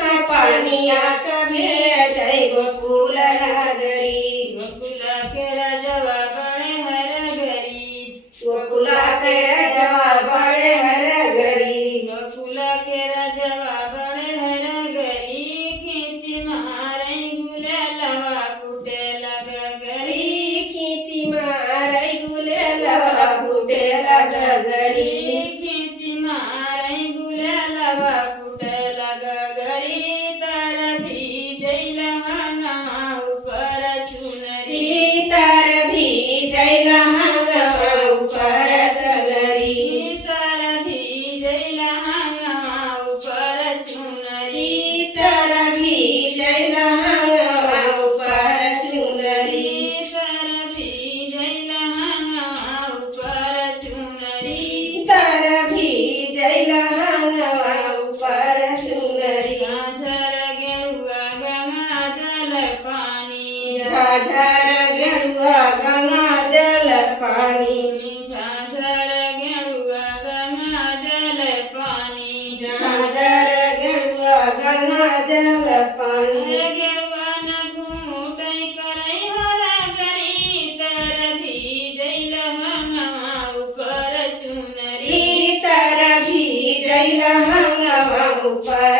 का पानिया कभे जय गोकुल नगरी गोकुला के राजवा बड़े हर घरी गोकुला के रजवा बड़े हर गरी गोकुला के राजवा बड़े हर घरी खींची मारे गुलालवा फूटे लग गरी खींची मारै गुलेलवा फुटे लग गरी खींची मारे गुलालवा फूटे लग गरी तर भी जैल हंगा ऊपर चुनरी तर भी जैल हंगवा ऊपर चलरी तर भी जैल हंगा ऊपर चुनरी तर भी जैल हंगवा ऊपर चुनरी तर भी जैल हंगा ऊपर चुनरी तर भी जैल हंगवा ऊपर चुनरी झाझर गेरुआ गंगा जल पानी झाझर गेरुआ गंगा जल पानी झाझर गेरुआ गंगा जल पानी झाझर गेरुआ गंगा जल पानी गेरुआ न घूटै करै हरा करी तर भी जैल हंगा ऊपर चुनरी तर भी जैल हंगवा ऊपर